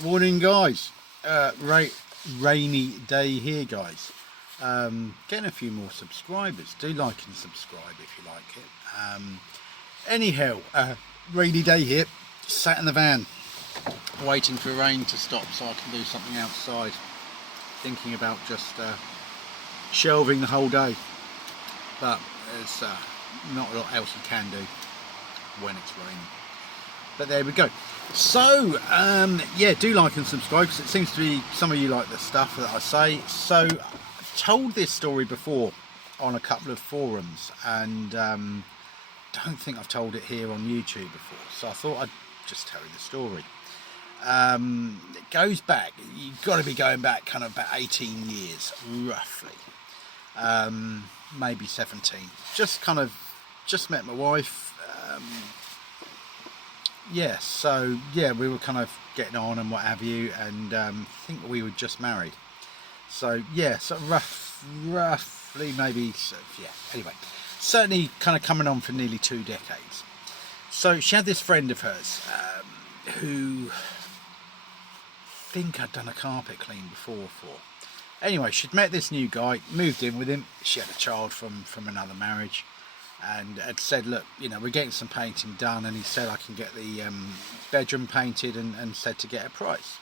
Morning, guys. Rainy day here, guys. Getting a few more subscribers. Do like and subscribe if you like it. Anyhow, rainy day here. Sat in the van, waiting for rain to stop so I can do something outside. Thinking about just shelving the whole day, but there's not a lot else you can do when it's raining. But there we go. So yeah, do like and subscribe because it seems to be some of you like the stuff that I say. So I've told this story before on a couple of forums, and don't think I've told it here on YouTube before, so I thought I'd just tell you the story. It goes back, you've got to be going back kind of about 18 years roughly, maybe 17. Just met my wife. Yeah, so yeah, we were kind of getting on and what have you, and I think we were just married. So yeah, so roughly maybe, so, yeah, anyway, certainly kind of coming on for nearly 2 decades. So she had this friend of hers who I think I'd done a carpet clean before for. Anyway, she'd met this new guy, moved in with him, she had a child from another marriage, and had said, look, you know, we're getting some painting done, and he said I can get the bedroom painted, and said to get a price.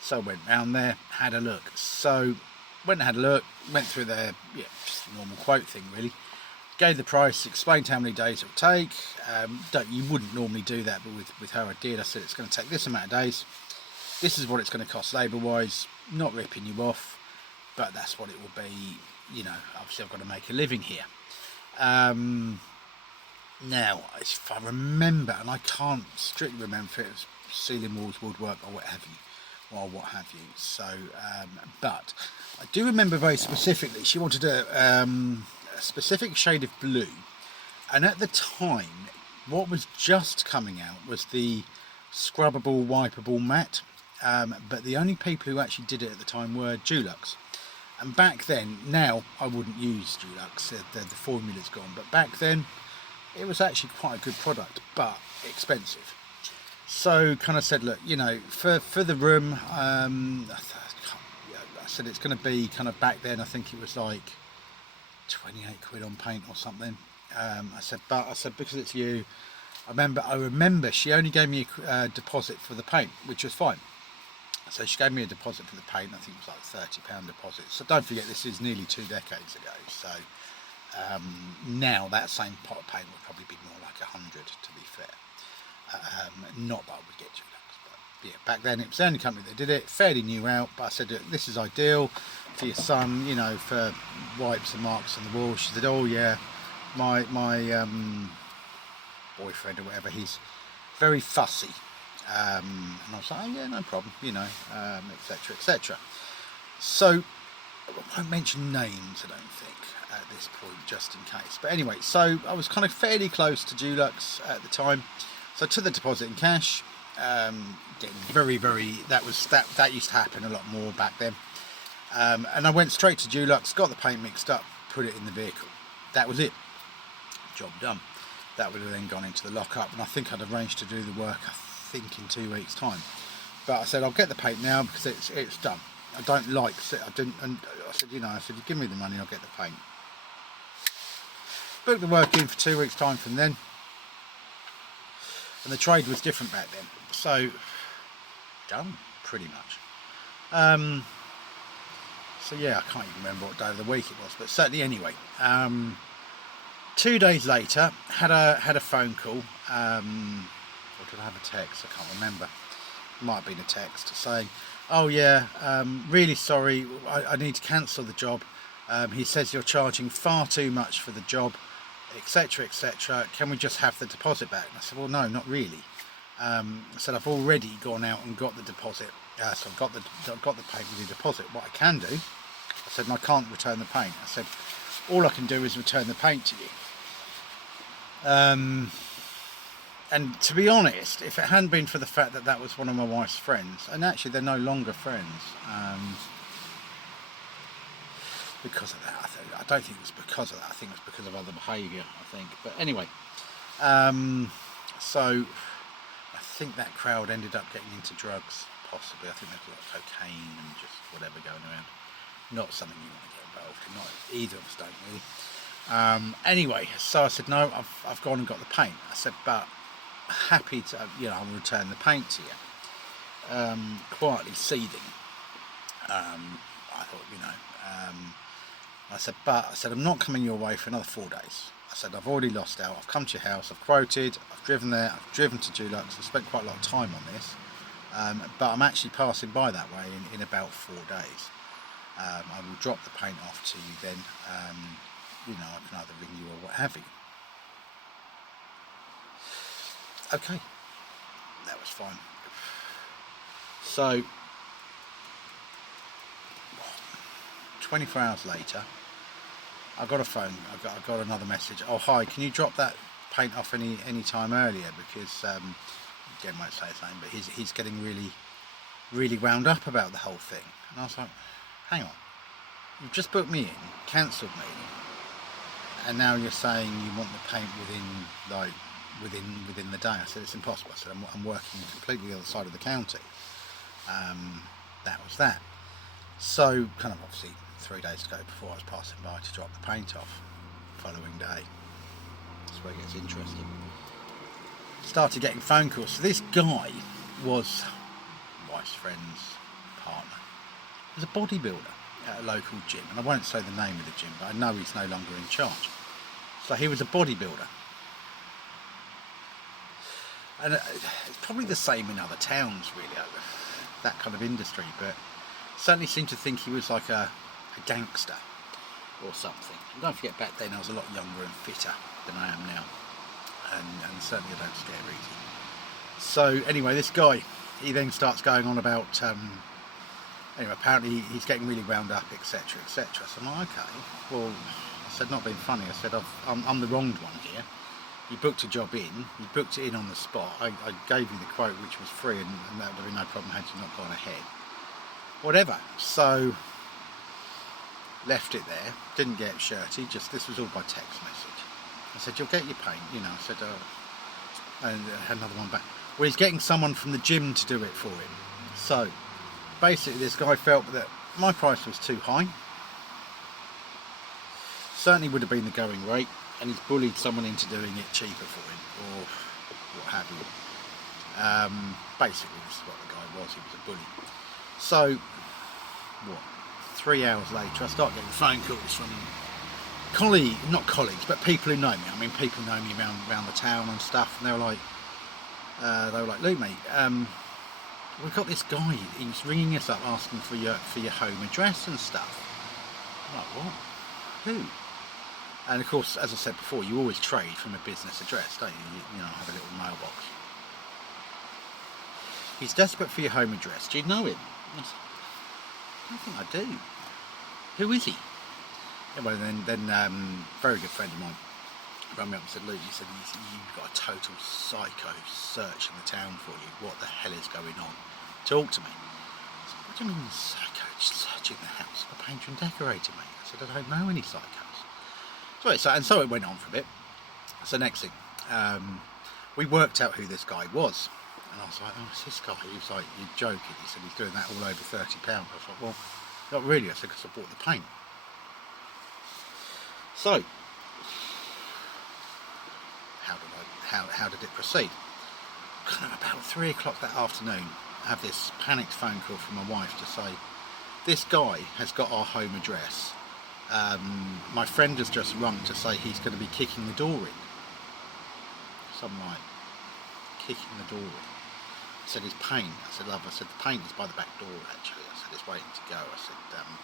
So I went round there, had a look. So went and had a look, went through their, yeah, just a normal quote thing really, gave the price, explained how many days it would take. You wouldn't normally do that, but with her I did. I said it's going to take this amount of days, this is what it's going to cost labour wise, not ripping you off, but that's what it will be. You know, obviously I've got to make a living here. Now, if I remember, and I can't strictly remember if it was ceiling walls, woodwork, or what have you, so but I do remember very specifically she wanted a specific shade of blue, and at the time what was just coming out was the scrubbable wipeable matte, but the only people who actually did it at the time were Dulux. And back then, now I wouldn't use Dulux, the formula's gone, but back then it was actually quite a good product, but expensive. So kind of said, look, you know, for the room, I said it's going to be kind of, back then I think it was like 28 quid on paint or something. I said because it's you, I remember she only gave me a deposit for the paint, which was fine. So she gave me a deposit for the paint. I think it was like £30 deposit. So don't forget, this is nearly 2 decades ago. So now that same pot of paint would probably be more like 100, to be fair. Not that I would get Dulux, but yeah, back then it was the only company that did it. Fairly new out, but I said this is ideal for your son, you know, for wipes and marks on the wall. She said, oh yeah, my boyfriend or whatever, he's very fussy. And I was like, oh yeah, no problem, you know, etc, etc. So I won't mention names, I don't think, at this point, just in case. But anyway, so I was kind of fairly close to Dulux at the time, so I took the deposit in cash. Getting very that used to happen a lot more back then. And I went straight to Dulux, got the paint mixed up, put it in the vehicle. That was it, job done. That would have then gone into the lockup, and I think I'd arranged to do the work, I think, in 2 weeks time. But I said I'll get the paint now because it's done. I don't like it. And I said, you know, I said, you give me the money, I'll get the paint. Booked the work in for 2 weeks time from then, and the trade was different back then, so done pretty much. So yeah, I can't even remember what day of the week it was, but certainly anyway. 2 days later, had a phone call, or did I have a text? I can't remember. It might have been a text saying, oh yeah, really sorry, I need to cancel the job. He says you're charging far too much for the job, etc, etc. Can we just have the deposit back? And I said, well, no, not really. I said I've already gone out and got the deposit, so I've got the paint with the deposit. What I can do, I said, I can't return the paint. I said, all I can do is return the paint to you. And to be honest, if it hadn't been for the fact that that was one of my wife's friends, and actually they're no longer friends, because of that, I don't think it's because of that, I think it's because of other behaviour, I think. But anyway, so I think that crowd ended up getting into drugs possibly. I think there's a lot of cocaine and just whatever going around. Not something you want to get involved in. Not either of us don't really. Anyway, so I said no. I've gone and got the paint. I said, but happy to, I'll return the paint to you. Quietly seething. I thought, I said, I'm not coming your way for another 4 days. I said, I've already lost out. I've come to your house. I've quoted. I've driven there. I've driven to Dulux. I've spent quite a lot of time on this. But I'm actually passing by that way in about 4 days. I will drop the paint off to you then. I can either ring you or what have you. Okay, that was fine. So 24 hours later, I got a phone. I got another message. Oh hi, can you drop that paint off any time earlier, because again, won't say his name, but he's getting really wound up about the whole thing. And I was like, hang on, you've just booked me in, cancelled me, and now you're saying you want the paint within the day. I said it's impossible. I said I'm working completely the other side of the county. That was that. So kind of obviously 3 days to go before I was passing by to drop the paint off. Following day, that's where it gets interesting. Started getting phone calls. So this guy was wife's friend's partner. He was a bodybuilder at a local gym, and I won't say the name of the gym, but I know he's no longer in charge. So he was a bodybuilder. And it's probably the same in other towns, really, that kind of industry, but certainly seemed to think he was like a gangster or something. And don't forget, back then I was a lot younger and fitter than I am now, and certainly I don't scare easy. So anyway, this guy, he then starts going on about, apparently he's getting really wound up, etc, etc. So I'm like, okay, well, I said, not being funny, I said, I'm the wronged one here. You booked a job in, you booked it in on the spot. I gave you the quote, which was free, and that would have been no problem had you not gone ahead. Whatever. So left it there, didn't get shirty, just this was all by text message. I said, you'll get your paint, I said, and I had another one back. Well, he's getting someone from the gym to do it for him. So basically this guy felt that my price was too high. Certainly would have been the going rate, and he's bullied someone into doing it cheaper for him, or what have you. Basically this is what the guy was, he was a bully. So, 3 hours later I start getting phone calls from not colleagues, but people who know me. I mean, people know me around the town and stuff, and they were like, look mate, we've got this guy, he's ringing us up asking for your home address and stuff. I'm like, what? Who? And of course, as I said before, you always trade from a business address, don't you? Have a little mailbox. He's desperate for your home address. Do you know him? I said, I don't think I do. Who is he? Anyway, then very good friend of mine rang me up and said, Luke, he said, you've got a total psycho searching the town for you. What the hell is going on? Talk to me. I said, what do you mean psycho searching the house? I'm a painter and decorator, mate. I said, I don't know any psychos. So it went on for a bit. So next thing, we worked out who this guy was. And I was like, oh, it's this guy. He was like, you're joking. He said, he's doing that all over £30. I was like, well, not really. I said, because I bought the paint. So, how did it proceed? Kind of about 3 o'clock that afternoon, I have this panicked phone call from my wife to say, this guy has got our home address. My friend has just rung to say he's going to be kicking the door in. So I'm like, kicking the door in? I said, his paint. I said, love, I said, the paint is by the back door actually. I said, it's waiting to go. I said,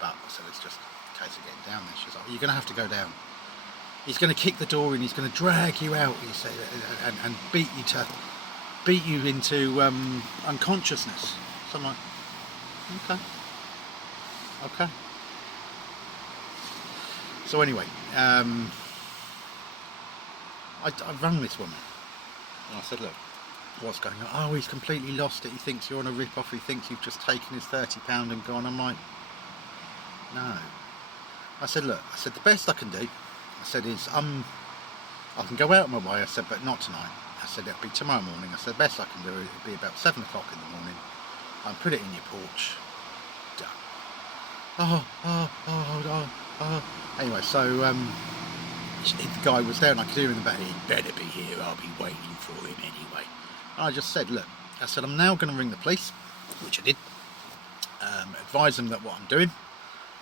but I said, it's just a case of getting down there. She's like, you're going to have to go down. He's going to kick the door in, he's going to drag you out, he said, and beat you into unconsciousness. So I'm like, okay. So anyway, I rang this woman and I said, look, what's going on? Oh, he's completely lost it. He thinks you're on a rip-off. He thinks you've just taken his £30 and gone. I'm like, no. I said, look, I said, the best I can do, I said, is I can go out my way, I said, but not tonight. I said, it'll be tomorrow morning. I said, the best I can do, it'll be about 7 o'clock in the morning. and put it in your porch. Done. Anyway, so the guy was there and I could hear him in the back. He better be here, I'll be waiting for him anyway. And I just said, look, I said, I'm now going to ring the police, which I did, advise them that what I'm doing.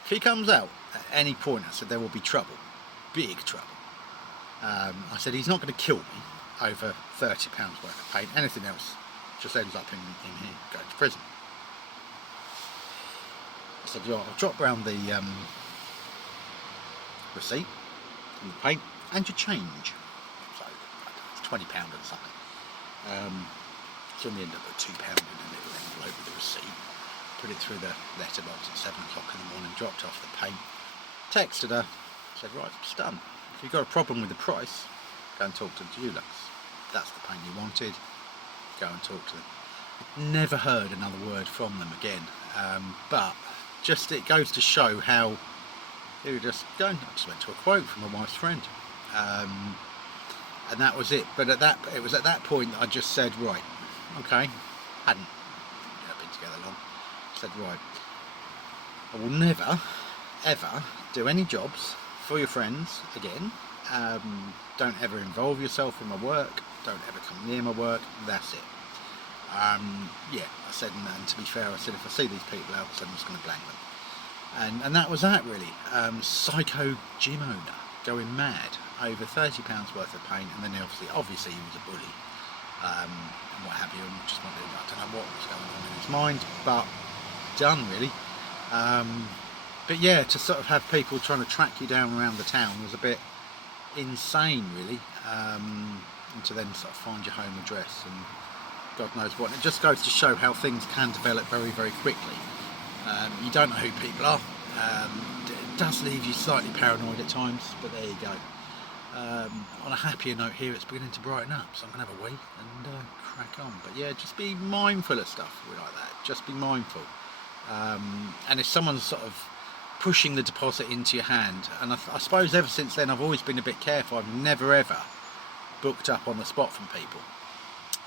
If he comes out at any point, I said, there will be trouble, big trouble. I said, he's not going to kill me over £30 worth of paint. Anything else just ends up in here, going to prison. I said, I'll drop round the receipt and the paint and your change. So it's £20 or something. So in the end I put £2 in a little envelope with the receipt, put it through the letterbox at 7 o'clock in the morning, dropped off the paint, texted her, said, right, it's done. If you've got a problem with the price, go and talk to the jeweller. That's the paint you wanted, go and talk to them. Never heard another word from them again, but just it goes to show how they were just going. I just went to a quote from my wife's friend, and that was it. But it was at that point that I just said, right, okay, hadn't been together long. I said, right, I will never ever do any jobs for your friends again. Don't ever involve yourself in my work, don't ever come near my work, that's it. Yeah, I said, and to be fair, I said, if I see these people out, I'm just going to blank them. And that was that really. Psycho gym owner going mad over £30 worth of paint, and then obviously he was a bully, and what have you, and just wanted, I don't know what was going on in his mind, but done really. But yeah, to sort of have people trying to track you down around the town was a bit insane really, and to then sort of find your home address and God knows what. It just goes to show how things can develop very, very quickly. You don't know who people are. It does leave you slightly paranoid at times, but there you go. On a happier note here, it's beginning to brighten up, so I'm going to have a wee and crack on. But yeah, just be mindful of stuff like that. Just be mindful. And if someone's sort of pushing the deposit into your hand, and I suppose ever since then I've always been a bit careful. I've never ever booked up on the spot from people.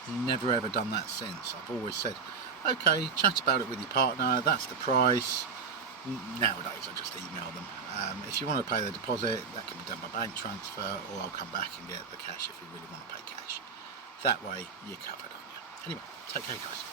Never ever done that since. I've always said, okay, chat about it with your partner, that's the price. Nowadays I just email them. If you want to pay the deposit, that can be done by bank transfer, or I'll come back and get the cash if you really want to pay cash. That way you're covered, aren't you? Anyway, take care guys.